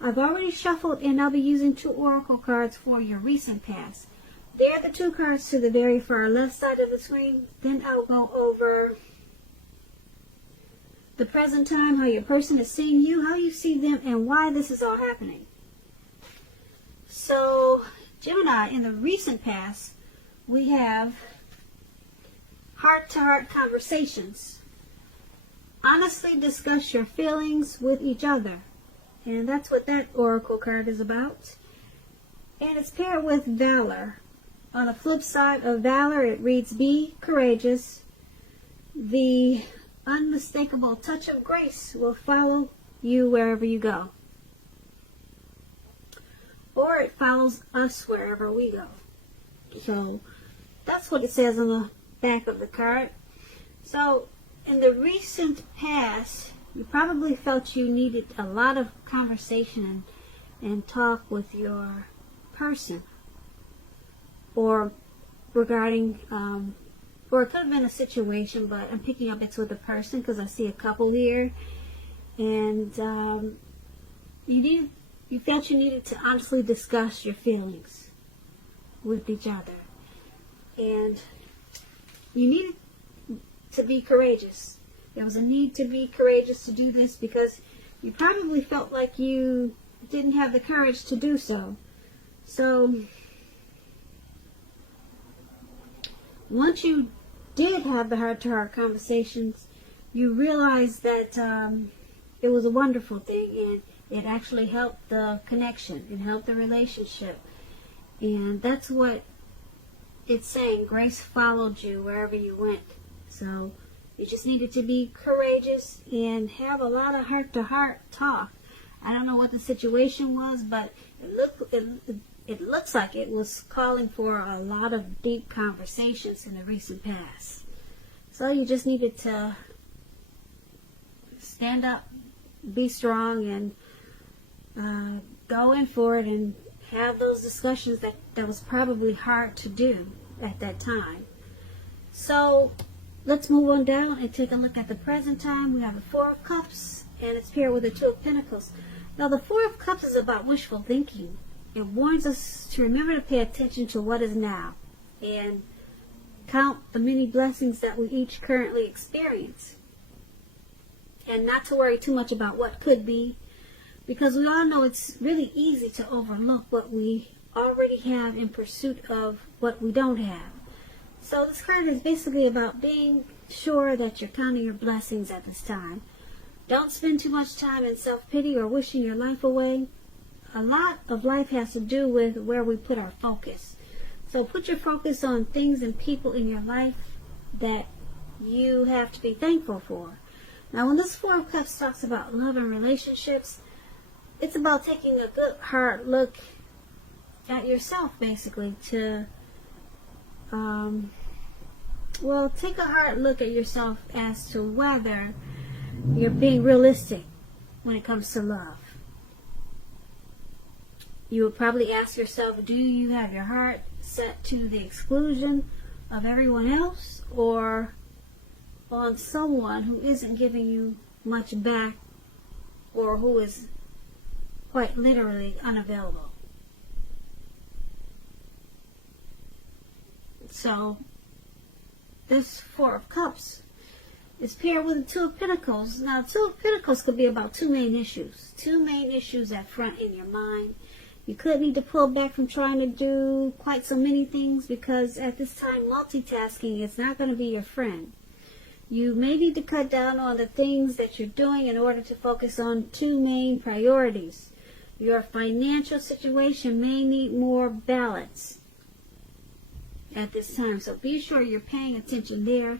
I've already shuffled, and I'll be using 2 oracle cards for your recent past. They're the 2 cards to the very far left side of the screen. Then I'll go over the present time, how your person is seeing you, how you see them, and why this is all happening. So, Gemini, in the recent past, we have heart-to-heart conversations. Honestly discuss your feelings with each other. And that's what that oracle card is about. And it's paired with valor. On the flip side of valor, it reads, be courageous. The unmistakable touch of grace will follow you wherever you go. Or it follows us wherever we go. So that's what it says on the back of the card. So in the recent past, you probably felt you needed a lot of conversation and talk with your person, or regarding, or it could have been a situation, but I'm picking up it's with a person because I see a couple here, and you felt you needed to honestly discuss your feelings with each other, and you needed to be courageous. There was a need to be courageous to do this because you probably felt like you didn't have the courage to do so. So, once you did have the heart-to-heart conversations, you realized that it was a wonderful thing, and it actually helped the connection. It helped the relationship. And that's what it's saying. Grace followed you wherever you went. So, you just needed to be courageous and have a lot of heart-to-heart talk. I don't know what the situation was, but it looks like it was calling for a lot of deep conversations in the recent past. So you just needed to stand up, be strong, and go in for it and have those discussions that was probably hard to do at that time. So let's move on down and take a look at the present time. We have the 4 of Cups, and it's paired with the 2 of Pentacles. Now, the 4 of Cups is about wishful thinking. It warns us to remember to pay attention to what is now and count the many blessings that we each currently experience. And not to worry too much about what could be, because we all know it's really easy to overlook what we already have in pursuit of what we don't have. So this card is basically about being sure that you're counting your blessings at this time. Don't spend too much time in self-pity or wishing your life away. A lot of life has to do with where we put our focus. So put your focus on things and people in your life that you have to be thankful for. Now, when this 4 of Cups talks about love and relationships, it's about taking a good hard look at yourself, basically, to take a hard look at yourself as to whether you're being realistic when it comes to love. You would probably ask yourself, do you have your heart set to the exclusion of everyone else, or on someone who isn't giving you much back, or who is quite literally unavailable? So this 4 of Cups is paired with the 2 of Pentacles. Now, 2 of Pentacles could be about 2 main issues. 2 main issues at front in your mind. You could need to pull back from trying to do quite so many things, because at this time multitasking is not going to be your friend. You may need to cut down on the things that you're doing in order to focus on 2 main priorities. Your financial situation may need more balance at this time, so be sure you're paying attention there.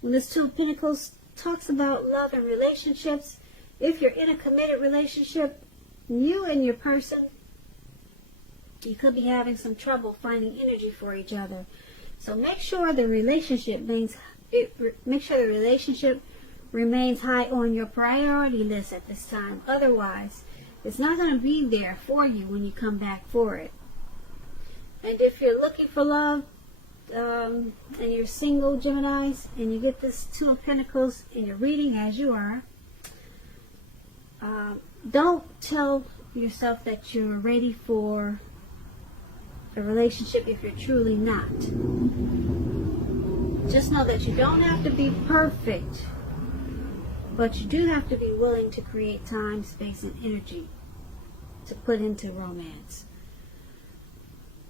When this 2 of Pentacles talks about love and relationships, if you're in a committed relationship, you and your person, you could be having some trouble finding energy for each other. So make sure the relationship remains high on your priority list at this time. Otherwise, it's not going to be there for you when you come back for it. And if you're looking for love, and you're single, Geminis, and you get this 2 of Pentacles in your reading, as you are, don't tell yourself that you're ready for a relationship if you're truly not. Just know that you don't have to be perfect, but you do have to be willing to create time, space, and energy to put into romance.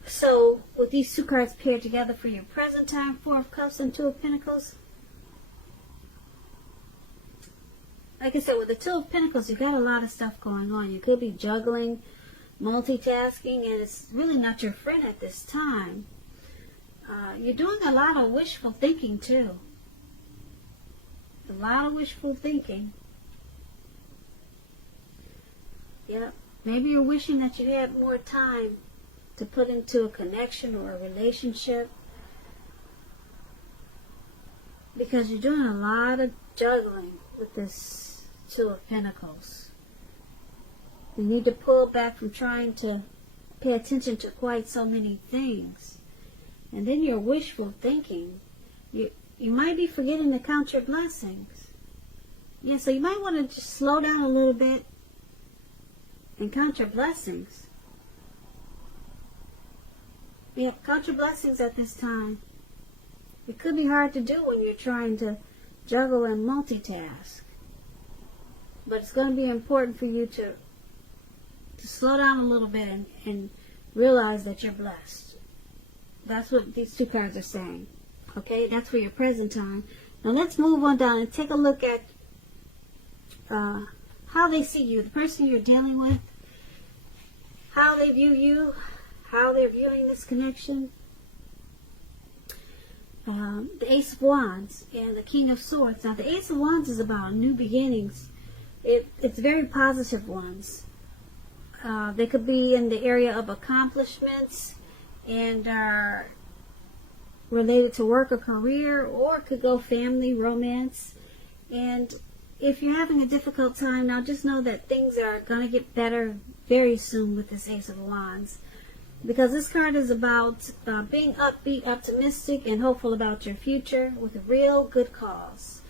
So, with these two cards paired together for your present time, Four of Cups and Two of Pentacles, like I said, with the Two of Pentacles, you've got a lot of stuff going on. You could be juggling, multitasking, and it's really not your friend at this time. You're doing a lot of wishful thinking, too. A lot of wishful thinking. Yep. Maybe you're wishing that you had more time to put into a connection or a relationship, because you're doing a lot of juggling with this Two of Pentacles. You need to pull back from trying to pay attention to quite so many things. And then your wishful thinking. You might be forgetting to count your blessings. Yeah, so you might want to just slow down a little bit and count your blessings. Yeah, count your blessings at this time. It could be hard to do when you're trying to juggle and multitask. But it's going to be important for you to slow down a little bit and realize that you're blessed. That's what these two cards are saying. Okay, that's for your present time. Now let's move on down and take a look at how they see you, the person you're dealing with, how they view you, how they're viewing this connection. The Ace of Wands and the King of Swords. Now the Ace of Wands is about new beginnings. It's very positive ones. They could be in the area of accomplishments and are related to work or career, or it could go family, romance. And if you're having a difficult time now, just know that things are going to get better very soon with this Ace of Wands, because this card is about being upbeat, optimistic, and hopeful about your future with a real good cause.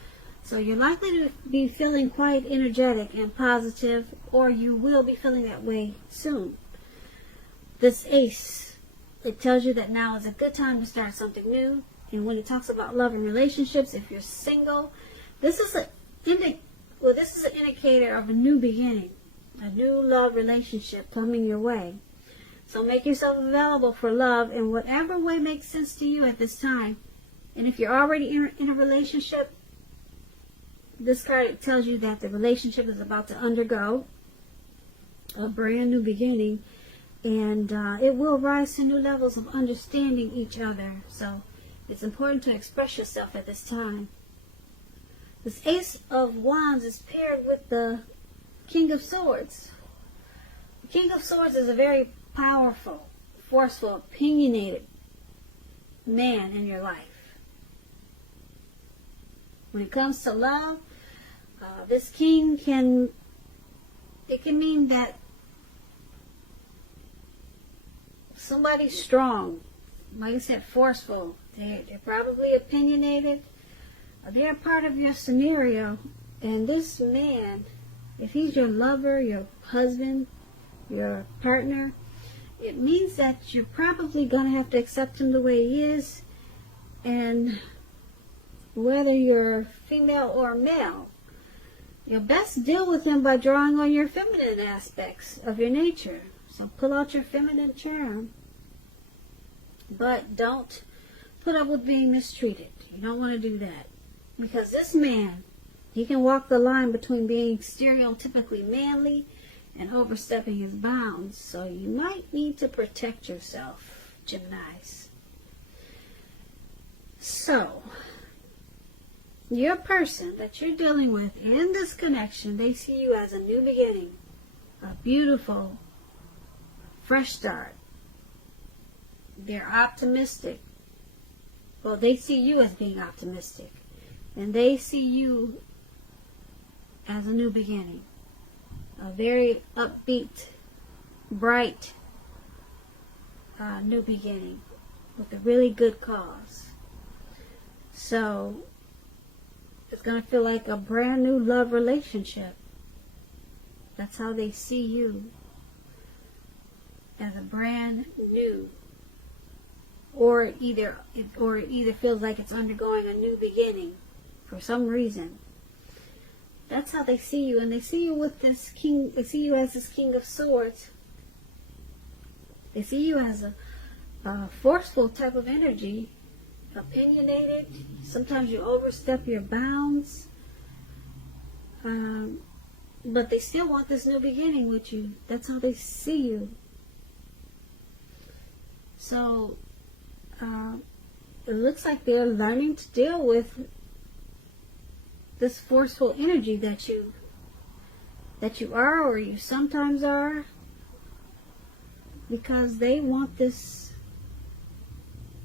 So you're likely to be feeling quite energetic and positive, or you will be feeling that way soon. This Ace, it tells you that now is a good time to start something new. And when it talks about love and relationships, if you're single, this is an indicator of a new beginning, a new love relationship coming your way. So make yourself available for love in whatever way makes sense to you at this time. And if you're already in a relationship, this card tells you that the relationship is about to undergo a brand new beginning, and it will rise to new levels of understanding each other. So it's important to express yourself at this time. This Ace of Wands is paired with the King of Swords. The King of Swords is a very powerful, forceful, opinionated man in your life. When it comes to love, this king can mean that somebody's strong, like I said, forceful. They're probably opinionated. They're a part of your scenario. And this man, if he's your lover, your husband, your partner, it means that you're probably going to have to accept him the way he is. And whether you're female or male, you'll best deal with him by drawing on your feminine aspects of your nature. So pull out your feminine charm. But don't put up with being mistreated. You don't want to do that. Because this man, he can walk the line between being stereotypically manly and overstepping his bounds. So you might need to protect yourself, Geminis. So, your person that you're dealing with in this connection, they see you as a new beginning, a beautiful, fresh start. They're optimistic. Well, they see you as being optimistic. And they see you as a new beginning. A very upbeat, bright, new beginning with a really good cause. So, it's going to feel like a brand new love relationship. That's how they see you. as a brand new, or it either feels like it's undergoing a new beginning for some reason. That's how they see you, and they see you with this king. They see you as this King of Swords. They see you as a forceful type of energy, opinionated. Sometimes you overstep your bounds, but they still want this new beginning with you. That's how they see you. So it looks like they're learning to deal with this forceful energy that you are, or you sometimes are, because they want this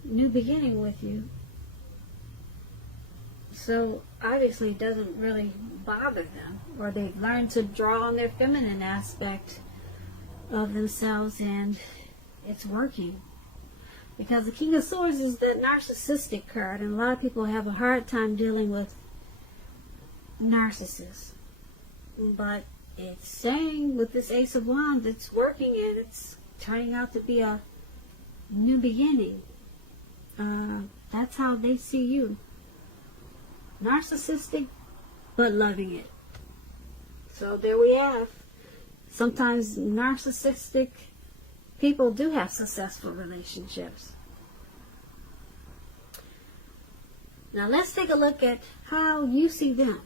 new beginning with you. So obviously it doesn't really bother them, or they've learned to draw on their feminine aspect of themselves, and it's working. Because the King of Swords is that narcissistic card, and a lot of people have a hard time dealing with narcissists. But it's saying with this Ace of Wands, it's working, and it's turning out to be a new beginning. That's how they see you. Narcissistic, but loving it. So there we have. Sometimes narcissistic people do have successful relationships. Now let's take a look at how you see them.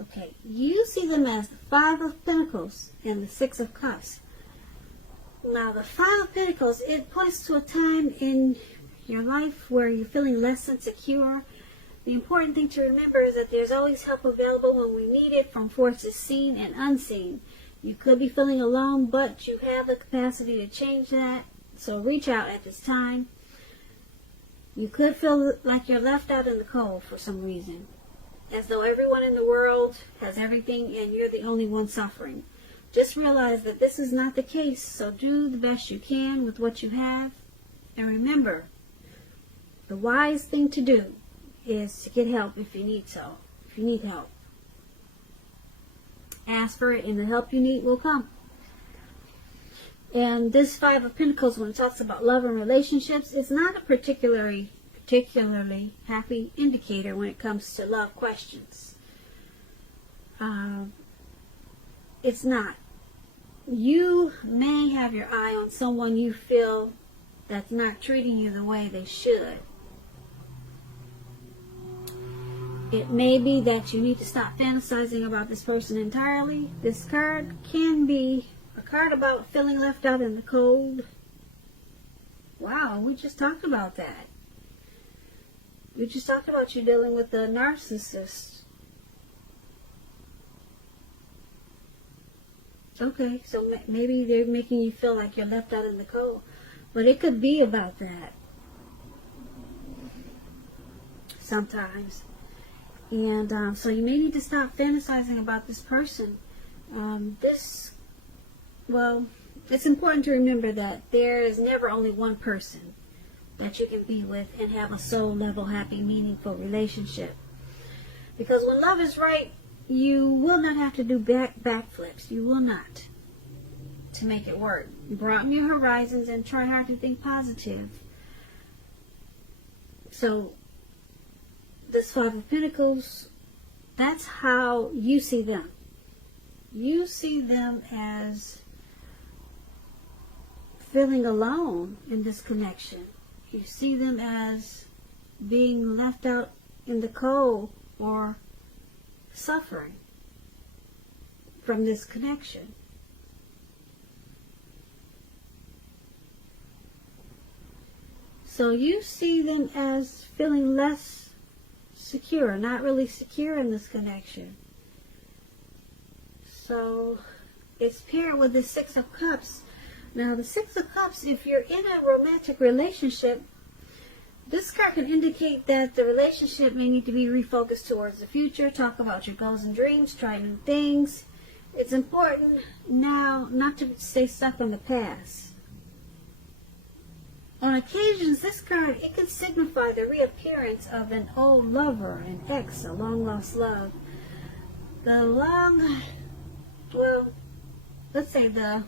Okay, you see them as the Five of Pentacles and the Six of Cups. Now the Five of Pentacles, it points to a time in your life where you're feeling less insecure. The important thing to remember is that there's always help available when we need it, from forces seen and unseen. You could be feeling alone, but you have the capacity to change that, so reach out at this time. You could feel like you're left out in the cold for some reason, as though everyone in the world has everything and you're the only one suffering. Just realize that this is not the case, so do the best you can with what you have. And remember, the wise thing to do is to get help if you need help. Ask for it, and the help you need will come. And this Five of Pentacles, when it talks about love and relationships, it's not a particularly happy indicator when it comes to love questions. It's not. You may have your eye on someone you feel that's not treating you the way they should. It may be that you need to stop fantasizing about this person entirely. This card can be a card about feeling left out in the cold. Wow, we just talked about that. We just talked about you dealing with a narcissist. Okay, so maybe they're making you feel like you're left out in the cold. But it could be about that. Sometimes. And so you may need to stop fantasizing about this person. It's important to remember that there is never only one person that you can be with and have a soul level, happy, meaningful relationship. Because when love is right, you will not have to do backflips. You will not, to make it work. Broaden your horizons and try hard to think positive. So this Five of Pentacles, that's how you see them. You see them as feeling alone in this connection. You see them as being left out in the cold or suffering from this connection. So you see them as feeling less secure, not really secure in this connection. So it's paired with the Six of Cups. Now the Six of Cups, if you're in a romantic relationship, this card can indicate that the relationship may need to be refocused towards the future. Talk about your goals and dreams, try new things. It's important now not to stay stuck on the past. On occasions, this card, it can signify the reappearance of an old lover, an ex, a long-lost love. Let's say the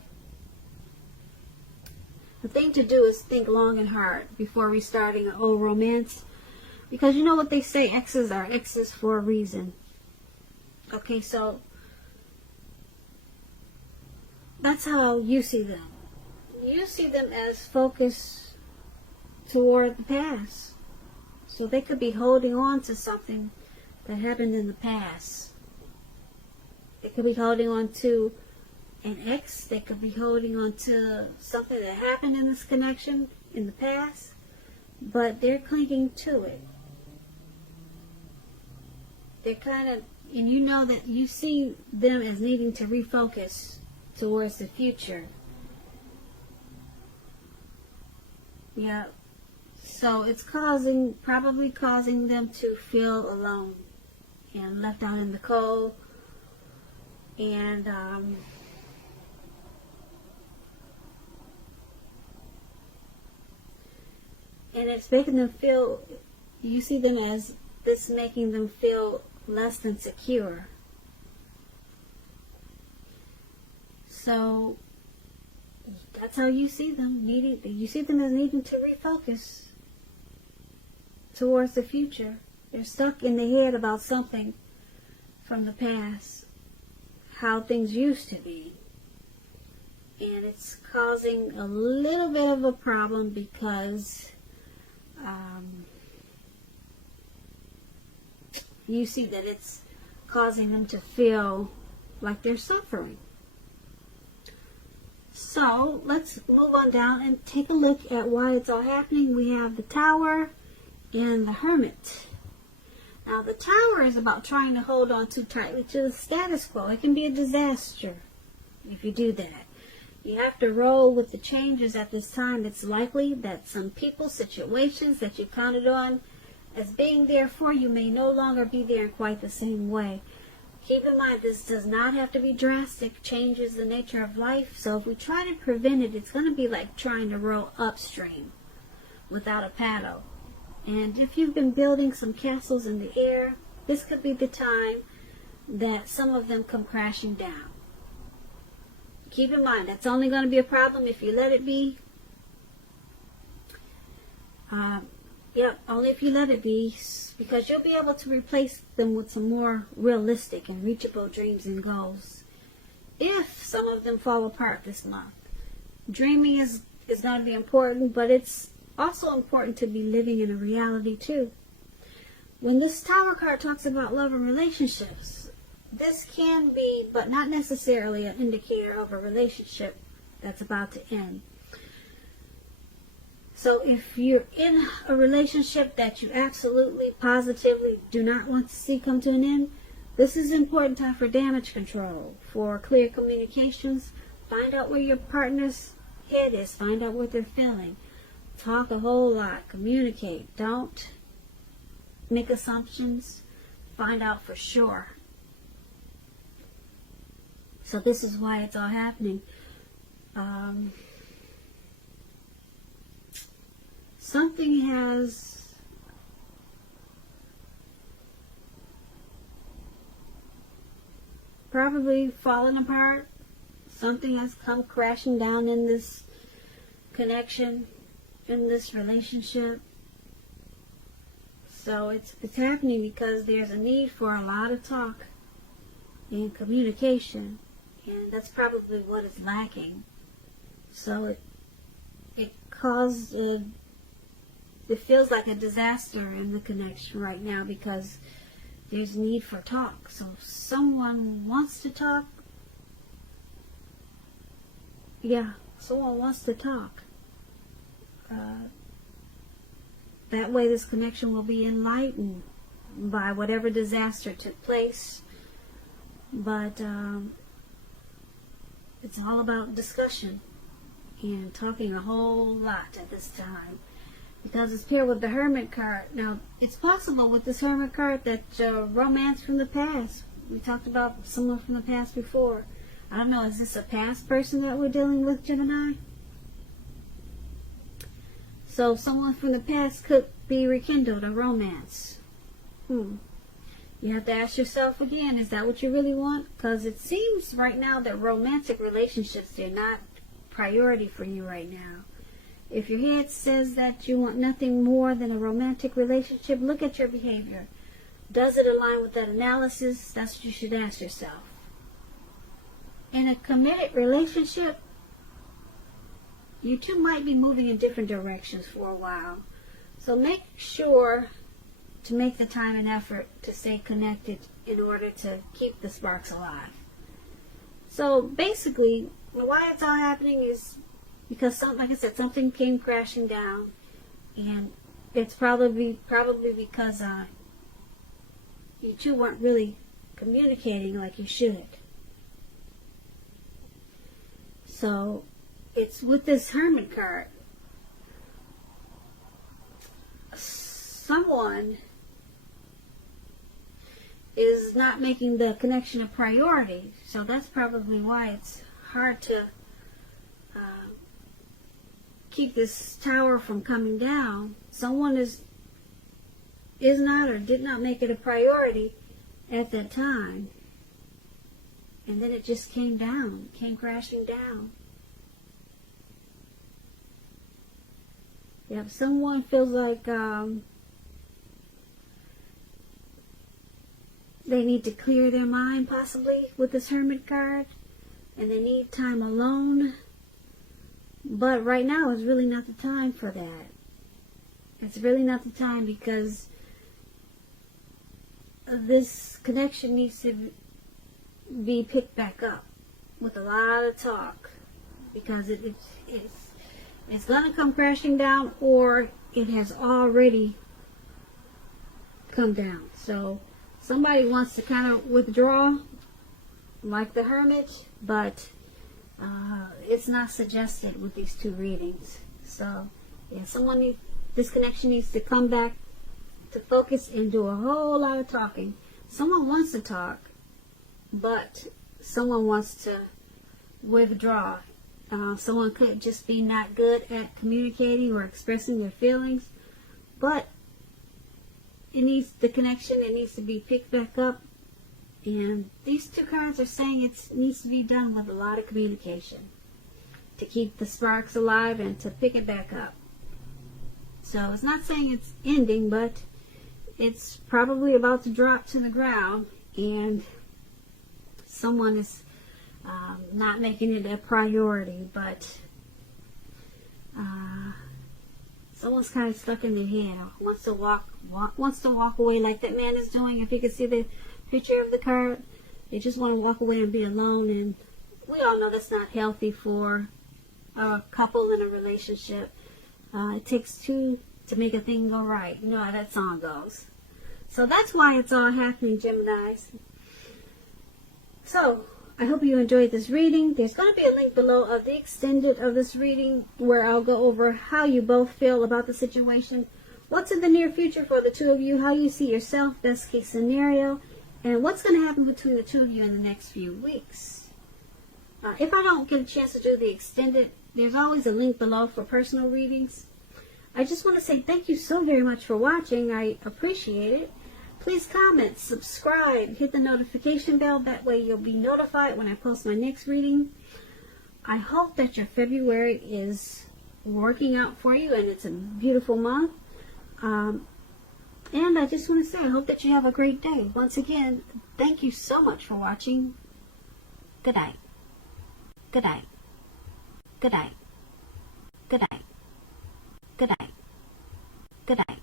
the thing to do is think long and hard before restarting an old romance. Because you know what they say, exes are exes for a reason. Okay, so that's how you see them. You see them as focused toward the past. So they could be holding on to something that happened in the past. They could be holding on to an ex. They could be holding on to something that happened in this connection in the past. But they're clinging to it. They're kind of, and you know that you see them as needing to refocus towards the future. Yeah. So it's probably causing them to feel alone and left out in the cold. And it's making them feel, you see them as this making them feel less than secure. So that's how you see them. You see them as needing to refocus towards the future. They're stuck in the head about something from the past, how things used to be. And it's causing a little bit of a problem because you see that it's causing them to feel like they're suffering. So let's move on down and take a look at why it's all happening. We have the Tower and the Hermit. Now the Tower is about trying to hold on too tightly to the status quo. It can be a disaster if you do that. You have to roll with the changes at this time. It's likely that some people, situations that you counted on as being there for you may no longer be there in quite the same way. Keep in mind, this does not have to be drastic. Changes the nature of life. So if we try to prevent it, it's going to be like trying to row upstream without a paddle. And if you've been building some castles in the air, this could be the time that some of them come crashing down. Keep in mind, that's only going to be a problem if you let it be. Only if you let it be, because you'll be able to replace them with some more realistic and reachable dreams and goals. If some of them fall apart this month, dreaming is going to be important, but it's also important to be living in a reality too. When this Tower card talks about love and relationships, this can be, but not necessarily, an indicator of a relationship that's about to end. So if you're in a relationship that you absolutely, positively do not want to see come to an end, this is an important time for damage control, for clear communications. Find out where your partner's head is. Find out what they're feeling. Talk a whole lot. Communicate. Don't make assumptions. Find out for sure. So this is why it's all happening. Something has probably fallen apart. Something has come crashing down in this connection, in this relationship. So it's happening because there's a need for a lot of talk and communication, and that's probably what is lacking. So it caused it feels like a disaster in the connection right now because there's need for talk. So if someone wants to talk, someone wants to talk. That way this connection will be enlightened by whatever disaster took place. But it's all about discussion and talking a whole lot at this time. Because it's paired with the Hermit card. Now, it's possible with this Hermit card that romance from the past. We talked about someone from the past before. I don't know, is this a past person that we're dealing with, Gemini? So someone from the past could be rekindled, a romance. You have to ask yourself again, is that what you really want? Because it seems right now that romantic relationships, they're not priority for you right now. If your head says that you want nothing more than a romantic relationship, look at your behavior. Does it align with that analysis? That's what you should ask yourself. In a committed relationship, you two might be moving in different directions for a while. So make sure to make the time and effort to stay connected in order to keep the sparks alive. So basically, why it's all happening is because, like I said, something came crashing down, and it's probably because you two weren't really communicating like you should. So it's with this Hermit card. Someone is not making the connection a priority, so that's probably why it's hard to keep this tower from coming down. Someone is not or did not make it a priority at that time, and then it just came down, came crashing down. Yep, someone feels like they need to clear their mind, possibly, with this Hermit card, and they need time alone. But right now is really not the time for that. It's really not the time, because this connection needs to be picked back up with a lot of talk, because it's going to come crashing down, or it has already come down. So somebody wants to kind of withdraw like the Hermit, but it's not suggested with these two readings. So yeah, this connection needs to come back to focus and do a whole lot of talking. Someone wants to talk, but someone wants to withdraw. Someone could just be not good at communicating or expressing their feelings, but the connection needs to be picked back up. And these two cards are saying it needs to be done with a lot of communication to keep the sparks alive and to pick it back up. So it's not saying it's ending, but it's probably about to drop to the ground, and someone is not making it a priority, but someone's kind of stuck in their head, wants to walk away like that man is doing. If you can see the picture of the card, they just want to walk away and be alone, and we all know that's not healthy for a couple in a relationship. It takes two to make a thing go right. You know how that song goes. So that's why it's all happening, Geminis. So I hope you enjoyed this reading. There's going to be a link below of the extended of this reading, where I'll go over how you both feel about the situation, what's in the near future for the two of you, how you see yourself, best case scenario, and what's going to happen between the two of you in the next few weeks. If I don't get a chance to do the extended, there's always a link below for personal readings. I just want to say thank you so very much for watching. I appreciate it. Please comment, subscribe, hit the notification bell. That way you'll be notified when I post my next reading. I hope that your February is working out for you and it's a beautiful month. And I just want to say, I hope that you have a great day. Once again, thank you so much for watching. Good night. Good night. Good night. Good night. Good night. Good night.